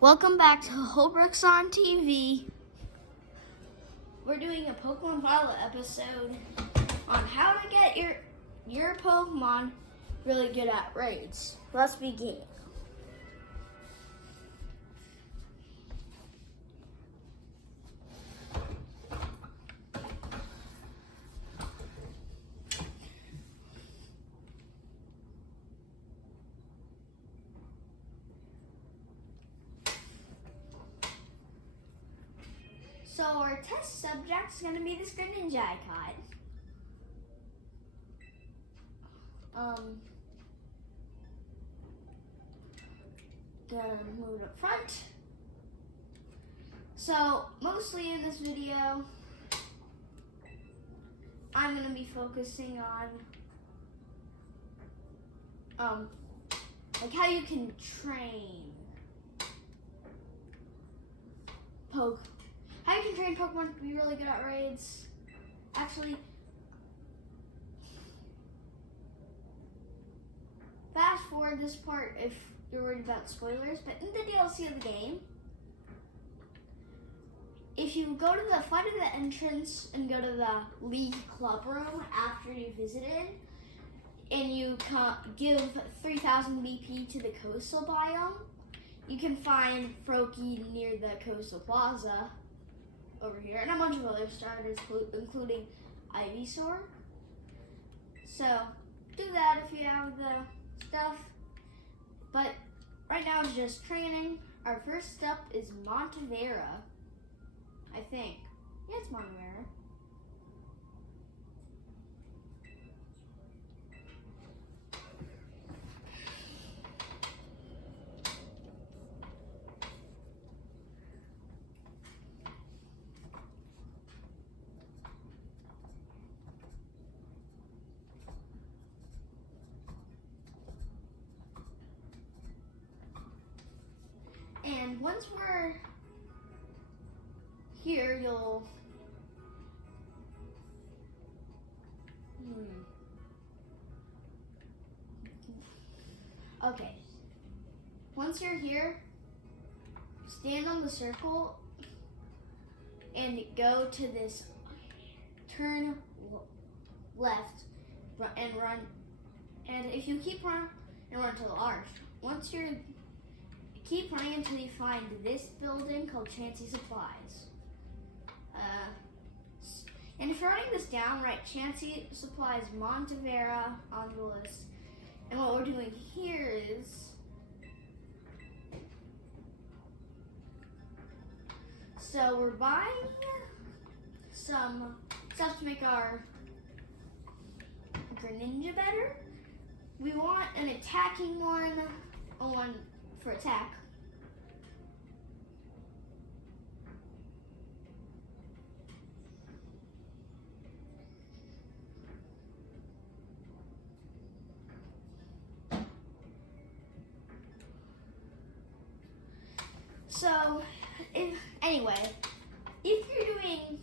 Welcome back to Holbrook's on TV. We're doing a Pokemon Violet episode on how to get your Pokemon really good at raids. Let's begin. So our test subject is going to be this Greninja I caught. Gonna move it up front. So mostly in this video, I'm gonna be focusing on like how you can train how you can train Pokemon to be really good at raids. Actually, fast forward this part if you're worried about spoilers, but in the DLC of the game, if you go to the find the entrance and go to the League Club room after you visited, and you give 3,000 BP to the coastal biome, you can find Froakie near the coastal plaza over here, and a bunch of other starters, including Ivysaur. So do that if you have the stuff. But right now it's just training. Our first step is Montevera, I think. Yeah, it's Montevera. And once we're here, you'll okay. Once you're here, stand on the circle and go to this turn left and run. And if you keep running and run to the arch, once you're keep running until you find this building called Chansey Supplies. And if you're writing this down, write Chansey Supplies Montevera on the list. And what we're doing here is so we're buying some stuff to make our Greninja better. We want an attacking one for attack. So, if you're doing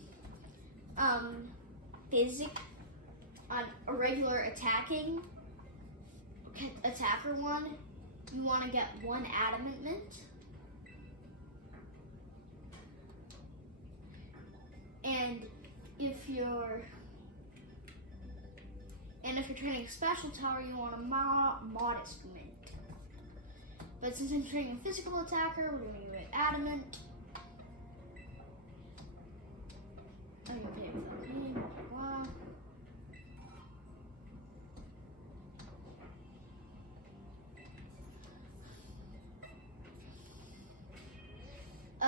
basic on a regular attacker one, you want to get one adamant mint. And if you're training a special tower, you want a modest mint. But since I'm training a physical attacker, we're going to give it adamant. I'm going to pay for that. Wow.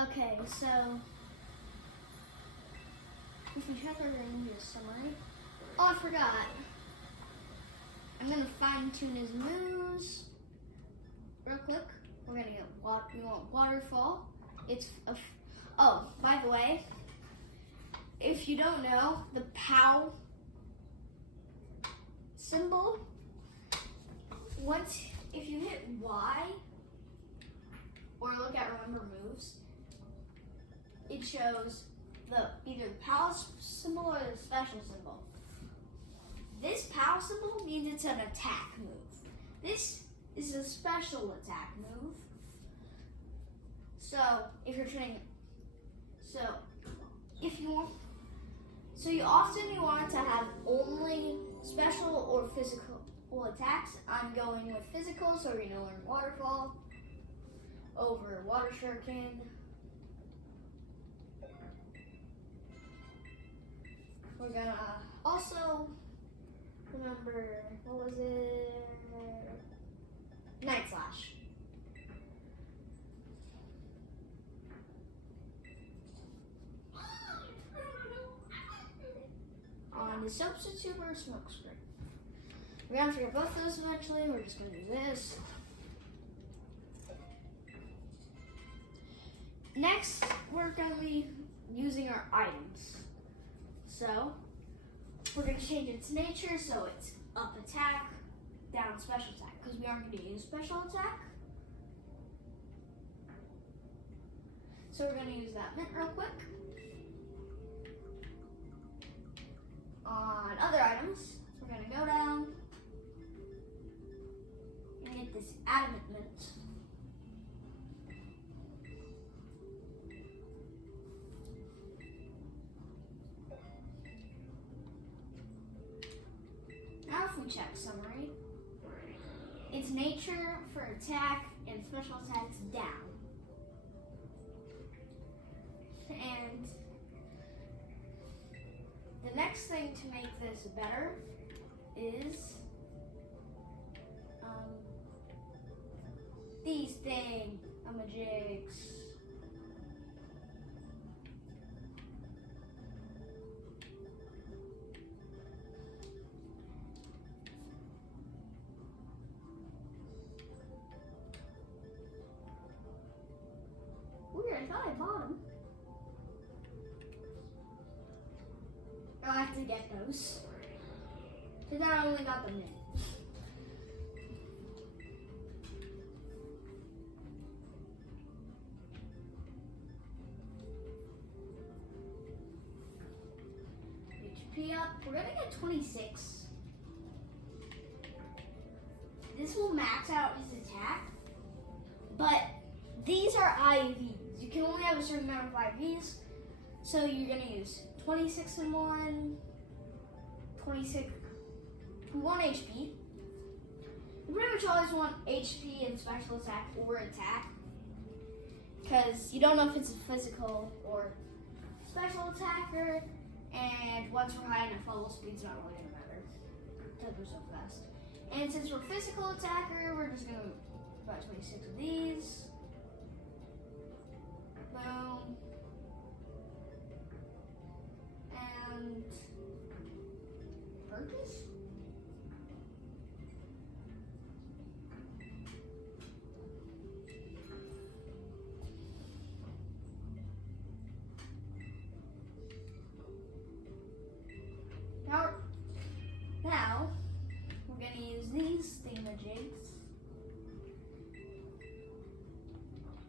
Okay, so if we check our Greninja summary. Oh, I forgot. I'm going to fine tune his moves. Real quick, we're gonna get we want waterfall. Oh, by the way, if you don't know, the POW symbol, if you hit Y or look at remember moves, it shows either the POW symbol or the special symbol. This POW symbol means it's an attack move. This is a special attack move. So if you're training, so if you want, so you want to have only special or physical attacks. I'm going with physical, so we're gonna learn waterfall over water shuriken. We're gonna also remember, what was it? Night Slash. On the substitute or smoke screen. We're gonna figure both those eventually. We're just gonna do this. Next, we're gonna be using our items. So, we're gonna change its nature so it's up attack, down special attack, because we aren't gonna use special attack. So we're gonna use that mint real quick. On other items, we're gonna go down and get this adamant mint. Now if we check summary, its nature for attack and special attacks down. And the next thing to make this better is these thingamajigs. Weird, I thought I bought them. I'll have to get those. Because I only got them in. HP up. We're gonna get 26. This will max out his attack. But these are IVs. You can only have a certain amount of IVs. So you're gonna use 26 in one, 26, 1 HP. You pretty much always want HP and special attack or attack, because you don't know if it's a physical or special attacker, and once we're high enough level, speed's not really gonna matter, because we're so fast. And since we're physical attacker, we're just gonna buy 26 of these. Boom. And purchase? Now we're gonna use these thingamajigs.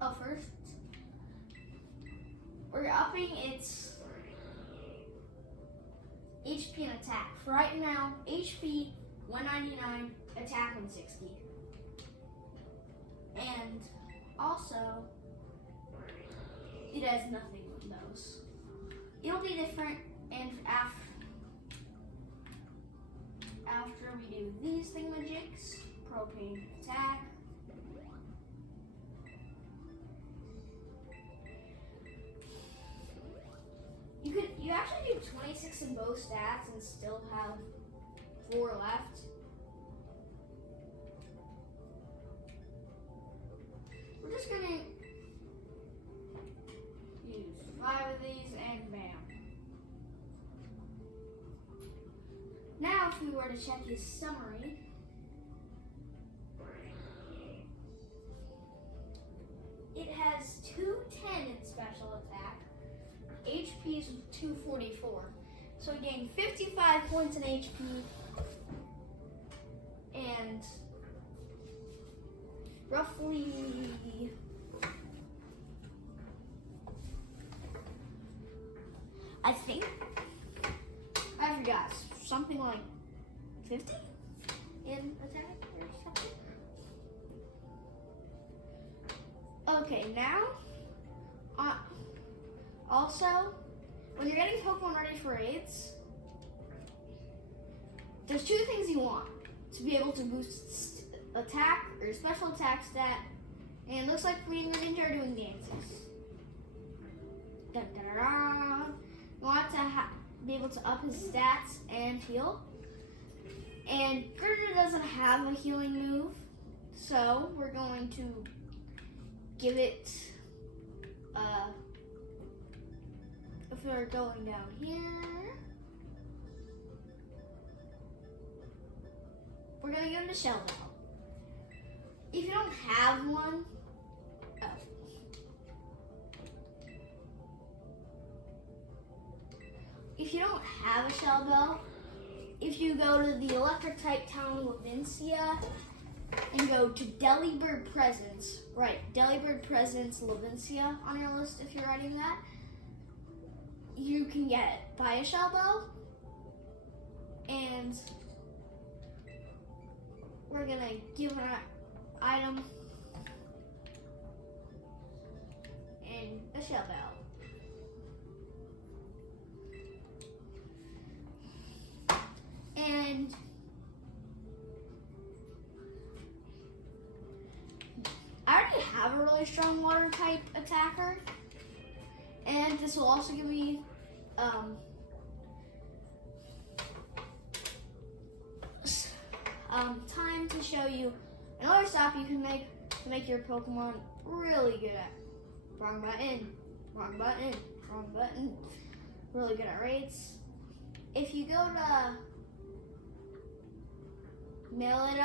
Oh, first we're upping its HP and attack. For right now, HP 199, attack 160. And also, it has nothing on those. It'll be different, and after we do these thingamajigs, propane attack. You actually do 26 in both stats and still have 4 left. We're just gonna use 5 of these and bam. Now if we were to check his summary, it has 210 in special attack. HP is 244. So we gained 55 points in HP and roughly I forgot, something like 50 in attack or something. Okay, now Also, when you're getting Pokemon ready for raids, there's two things you want to be able to boost attack or special attack stat, and it looks like Fleeting Ninja are doing dances. Dun, dun, dun, dun. You want to be able to up his stats and heal. And Gurda doesn't have a healing move, so we're going to give it, if we're going down here, we're going to give it a Shell Bell. If you don't have one, if you don't have a Shell Bell, if you go to the electric type town Levincia and go to Delibird Presence, right, Delibird Presence Levincia on your list if you're writing that, you can get it. Buy a Shell Bell, and we're gonna give an item and a Shell Bell. And I already have a really strong water type attacker, and this will also give me time to show you another stop you can make to make your Pokemon really good at. Wrong button, wrong button, wrong button. Really good at raids. If you go to Melody,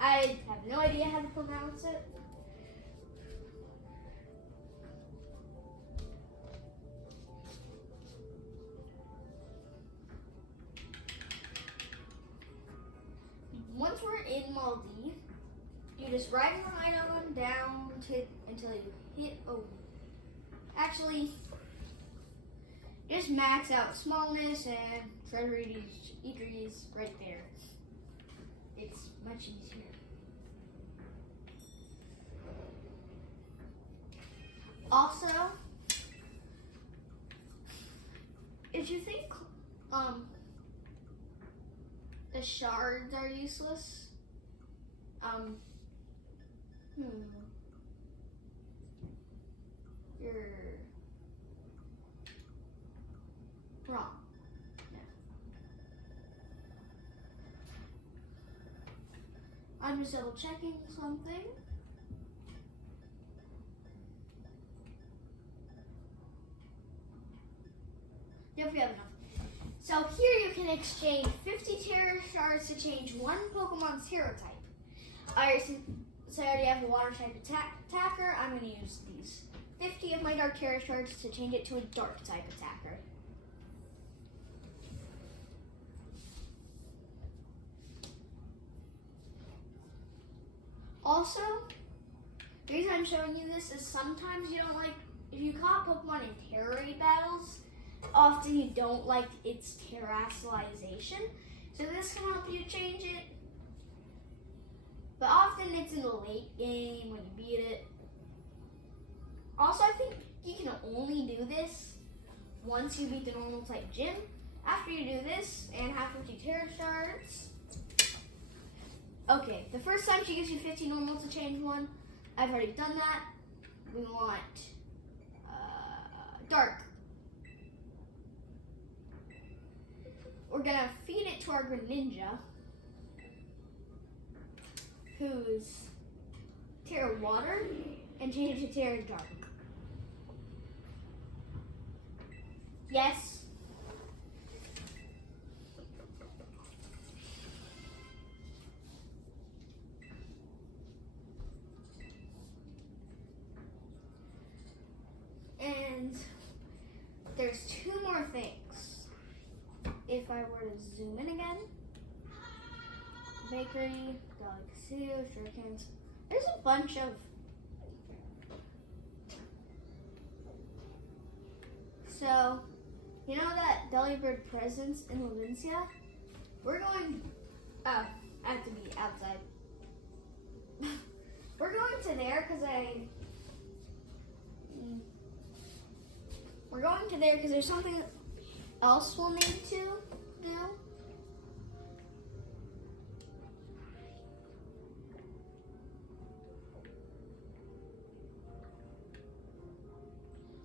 I have no idea how to pronounce it. Once we're in Maldives, you just ride your item down until you hit actually, just max out smallness and treasuries right there. It's much easier. Also, if you think the shards are useless, you're wrong. No. I'm just double checking something. Yep, we have enough. So here you can exchange 50 Terra Shards to change one Pokemon's Terra type. So I already have a Water type attacker. I'm going to use these 50 of my Dark Terra Shards to change it to a Dark type attacker. Also, the reason I'm showing you this is sometimes you don't like, if you caught Pokemon in Terra Raid battles, often you don't like its terrestrialization, so this can help you change it. But often it's in the late game when you beat it. Also, I think you can only do this once you beat the normal type gym. After you do this and have 50 Terra Shards. Okay, the first time she gives you 50 normal to change one. I've already done that. We want Dark. We're gonna feed it to our Greninja, who's Terra Water, and change it to Terra Dark. Yes. And there's two more things. If I were to zoom in again, Bakery, Galaxy, Shurikens, there's a bunch of so you know that Delibird Presence in Levincia? We're going I have to be outside. We're going to there because We're going to there because there's something else we'll need to do.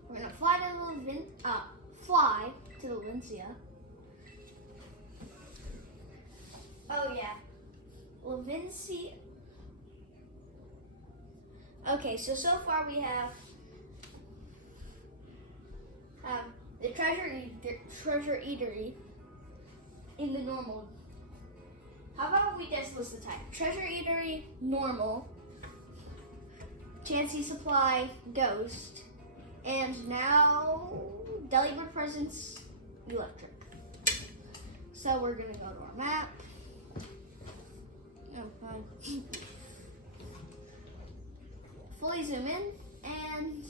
We're gonna fly to the Valencia. Oh yeah, Valencia. Okay, so far we have the treasure eatery in the normal. How about we just list the type? Treasure eatery, normal, Chansey Supply, ghost, and now Delibird Presence, electric. So we're gonna go to our map. Oh, fine. Fully zoom in and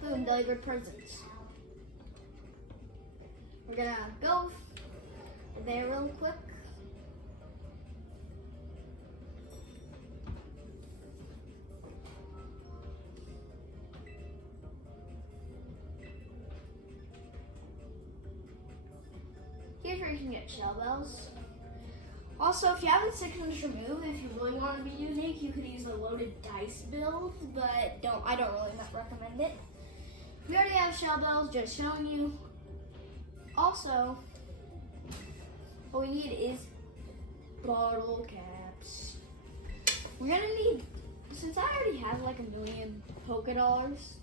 boom, Delibird Presence. We're gonna go there real quick. Here's where you can get shell bells. Also, if you have a signature move, if you really want to be unique, you could use the loaded dice build, but I don't really recommend it. We already have shell bells, just showing you. Also, what we need is bottle caps. We're gonna need, since I already have like 1,000,000 polka dollars,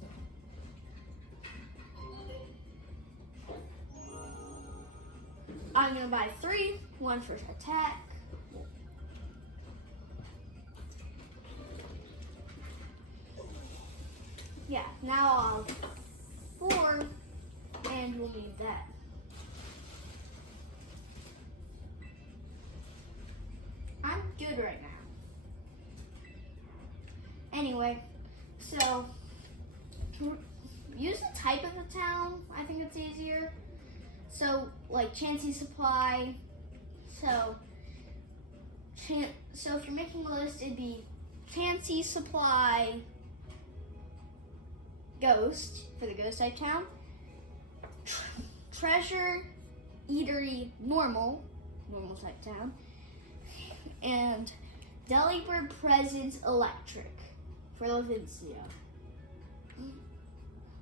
I'm gonna buy 3, 1 for attack. Yeah, now I'll have 4, and we'll need that. I'm good right now. Anyway, so to use the type of the town, I think it's easier. So, like Chansey Supply. So if you're making a list, it'd be Chansey Supply, Ghost for the ghost type town, Treasure Eatery, normal type town, and Delibird Presence, electric for Valencia.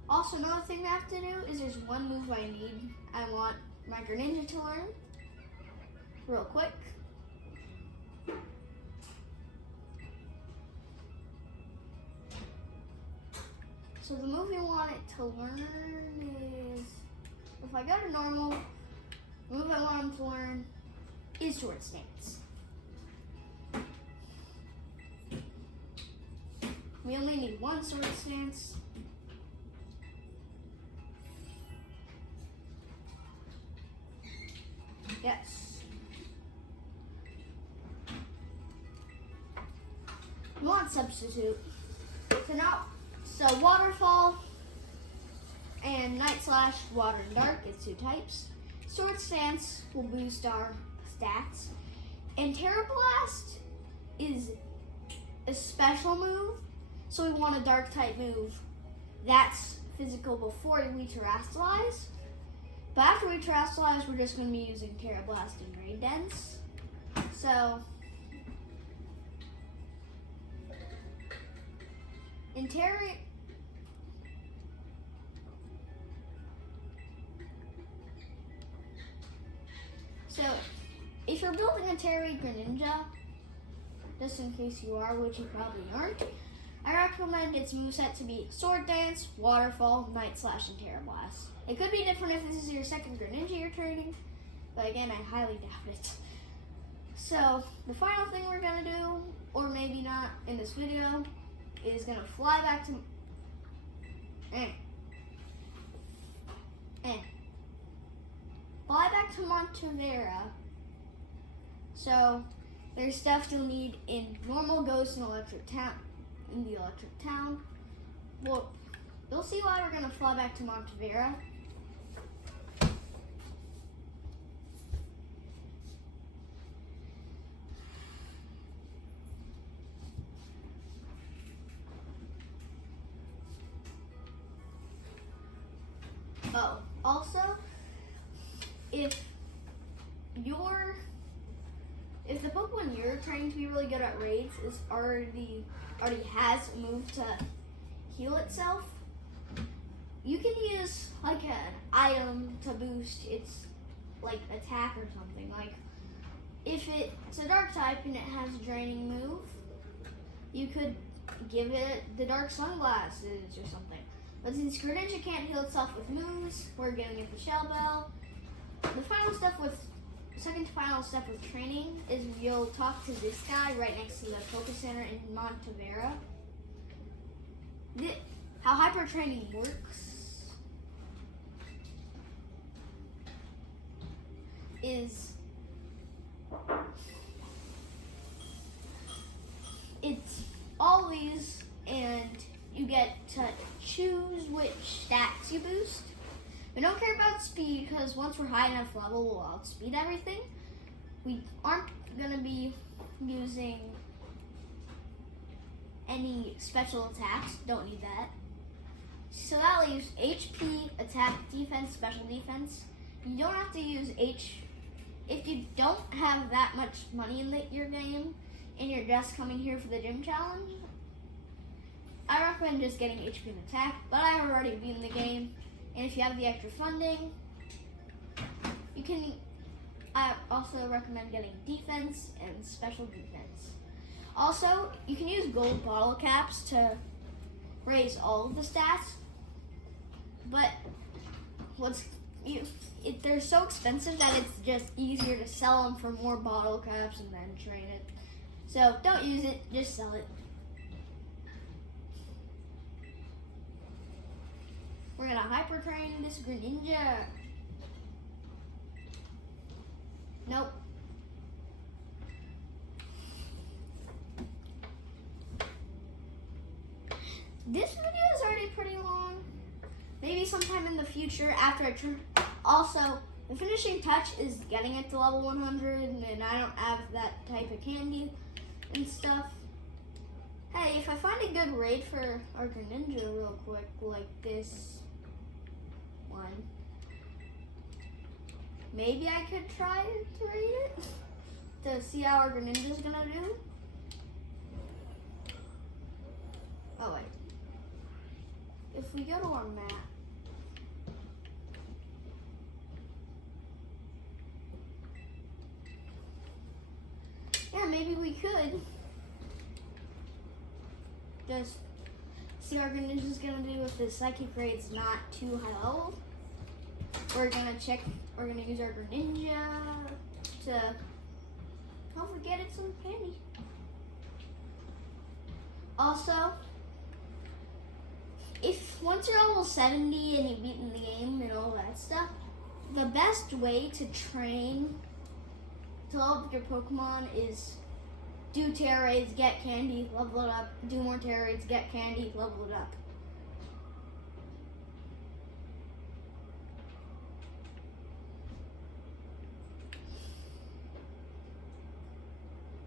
Also, another thing I have to do is there's one move I want my Greninja to learn real quick. So the move we want it to learn is, if I go to normal, the move I want him to learn is Sword Stance. We only need 1 Sword Stance. Yes. We want substitute. So waterfall and night slash, water and dark is 2 types. Sword Stance will boost our stats. And Terra Blast is a special move. So we want a dark type move that's physical before we terrestrialize. But after we terrestrialize, we're just going to be using Terra Blast and Raid Dance. So, in Terra... So, if you're building a Terra Greninja, just in case you are, which you probably aren't, I recommend its moveset to be Sword Dance, Waterfall, Night Slash, and Terra Blast. It could be different if this is your second Greninja you're training, but again, I highly doubt it. So, the final thing we're gonna do, or maybe not in this video, is gonna fly back to... Fly back to Montevera. So, there's stuff you'll need in normal, ghost, and electric town. In the electric town. Well, you'll see why we're gonna fly back to Montevera. Oh, also, if the Pokemon you're trying to be really good at raids is already has a move to heal itself, you can use like an item to boost its like attack or something. Like if it's a dark type and it has a draining move, you could give it the dark sunglasses or something. But since Greninja can't heal itself with moves, we're giving it the Shell Bell. Second to final step with training is you'll talk to this guy right next to the Focus Center in Montevera. How hyper training works is it's all these, and you get to choose which stats you boost. We don't care about speed because once we're high enough level, we'll outspeed everything. We aren't going to be using any special attacks. Don't need that. So that leaves HP, attack, defense, special defense. You don't have to use if you don't have that much money in your game and you're just coming here for the gym challenge, I recommend just getting HP and attack, but I've already beaten the game. And if you have the extra funding, I also recommend getting defense and special defense. Also, you can use gold bottle caps to raise all of the stats, but they're so expensive that it's just easier to sell them for more bottle caps and then train it. So don't use it, just sell it. We're gonna hyper train this Greninja. Nope. This video is already pretty long. Maybe sometime in the future after I turn. Also, the finishing touch is getting it to level 100, and I don't have that type of candy and stuff. Hey, if I find a good raid for our Greninja real quick, like this one, maybe I could try to raid it to see how our Greninja's gonna do. Oh wait. If we go to our map, yeah, maybe we could just see what our Greninja's gonna do if the psychic raid's not too high level. We're gonna use our Greninja to hopefully get it some candy. Also, if once you're level 70 and you've beaten the game and all that stuff, the best way to train to level up your Pokemon is do Terra raids, get candy, level it up, do more Terra raids, get candy, level it up.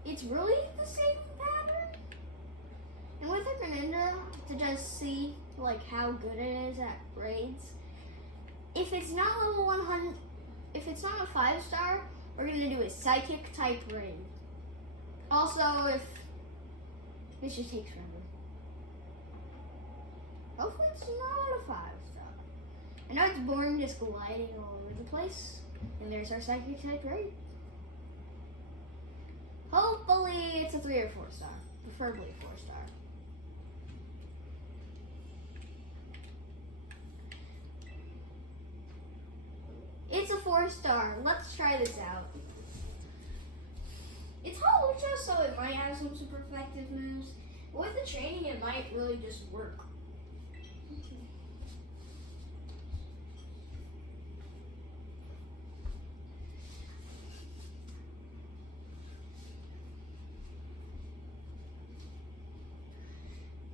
It's really the same pattern. And with a Greninja, to just see like how good it is at raids, if it's not level 100, if it's not a 5-star, we're gonna do a psychic type raid. Also, if this just takes forever. Hopefully it's not a 5-star. I know it's boring just gliding all over the place. And there's our psychic type raid. Hopefully it's a 3 or 4-star. Preferably a 4-star. It's a 4-star. Let's try this out. It's Holo, so it might have some super effective moves. But with the training, it might really just work.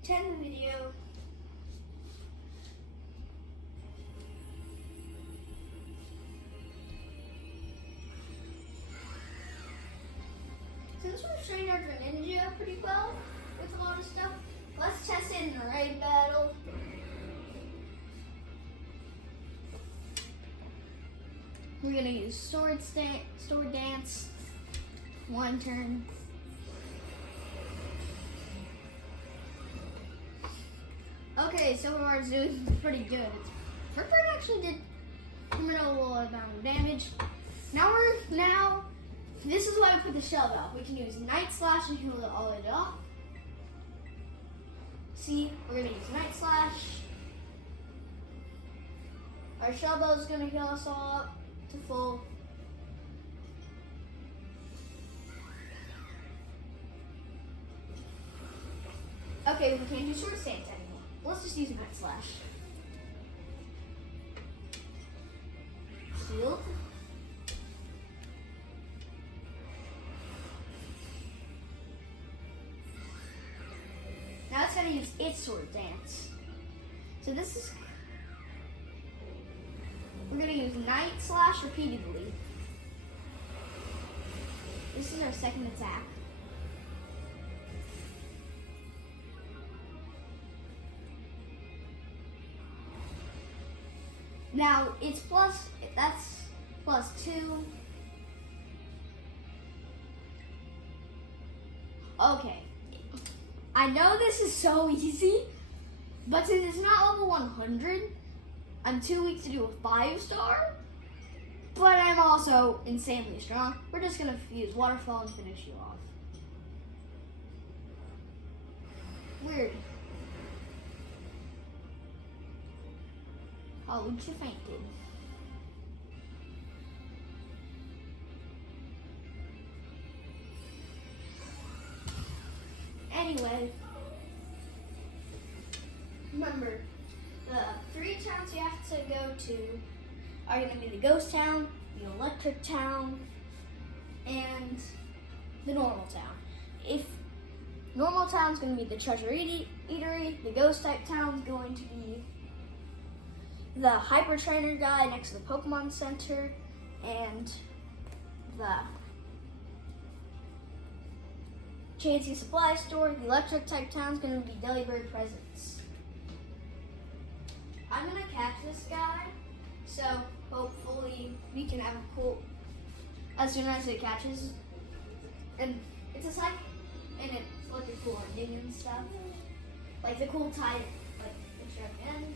To end the video, since we've trained our Greninja pretty well with a lot of stuff, let's test it in a raid battle. We're gonna use sword dance. 1 turn. Okay, so far it's doing pretty good. Purple actually did criminal amount of damage. Now this is why we put the shell off. We can use Night Slash and heal it all the way off. See, we're gonna use Night Slash. Our shell bow is gonna heal us all up to full. Okay, we can't do short stance anymore. Let's just use Night Slash. Shield. Now it's gonna use its sword dance. So this is, we're gonna use Night Slash repeatedly. This is our second attack. Now it's that's +2. Okay. I know this is so easy, but since it's not level 100, I'm too weak to do a 5-star, but I'm also insanely strong. We're just gonna use Waterfall and finish you off. Weird. Oh, Lucha fainted. Anyway, remember, the 3 towns you have to go to are going to be the Ghost Town, the Electric Town, and the Normal Town. If Normal Town is going to be the Treasure Eatery, the Ghost type Town is going to be the Hyper Trainer guy next to the Pokemon Center, and the Chansey Supply Store. The Electric type Town is going to be Delibird Presents. I'm going to catch this guy, so hopefully we can have a cool, as soon as it catches, and it's a psych, and it's like a cool ending and stuff, like the cool tie, like picture at the end.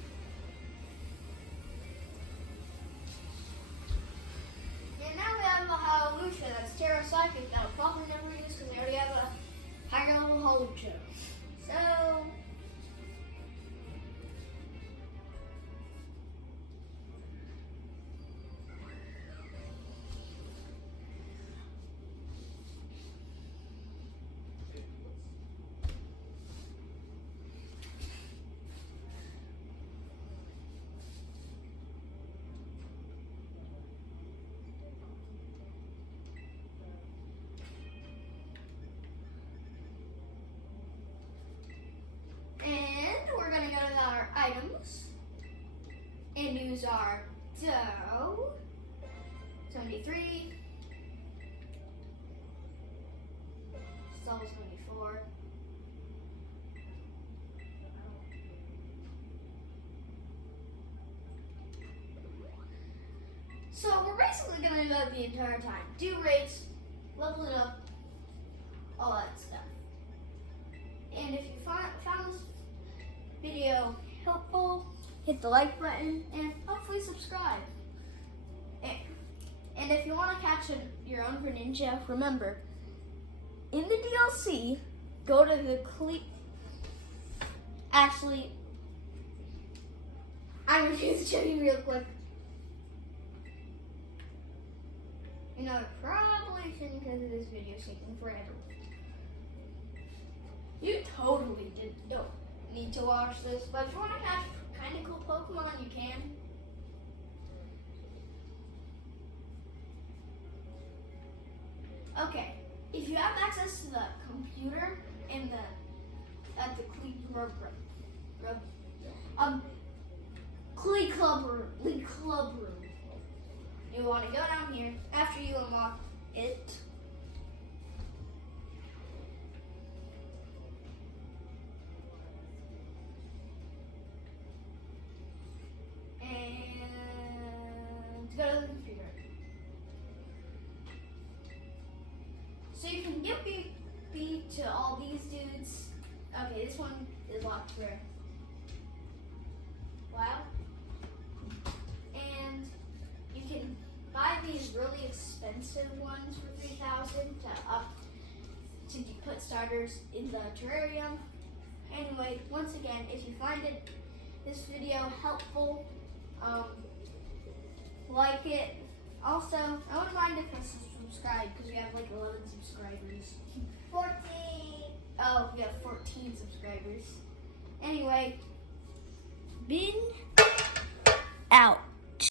And now we have a Hallelujah that's Terra Psychic that I'll probably never use because I already have a higher level Hallelujah. So items and use our dough 73, level 74. So we're basically gonna do that the entire time. Do rates, level it up, all that stuff. And if you found this video helpful, hit the like button and hopefully subscribe. And if you want to catch your own Greninja, remember, in the DLC, go to the Actually, I'm going to do the checking real quick. You know, I probably shouldn't because this video is taking forever. You totally don't need to watch this, but if you want to catch kind of cool Pokemon, you can. Okay, if you have access to the computer in at the Klee Club room, you want to go down here after you unlock it. And go to the computer. So you can give BP to all these dudes. Okay, this one is locked for wow. And you can buy these really expensive ones for 3,000 to put starters in the terrarium. Anyway, once again, if you find this video helpful, like it. Also, I wouldn't mind if you subscribe because we have like 11 subscribers. 14. Oh, we have 14 subscribers. Anyway, bin out.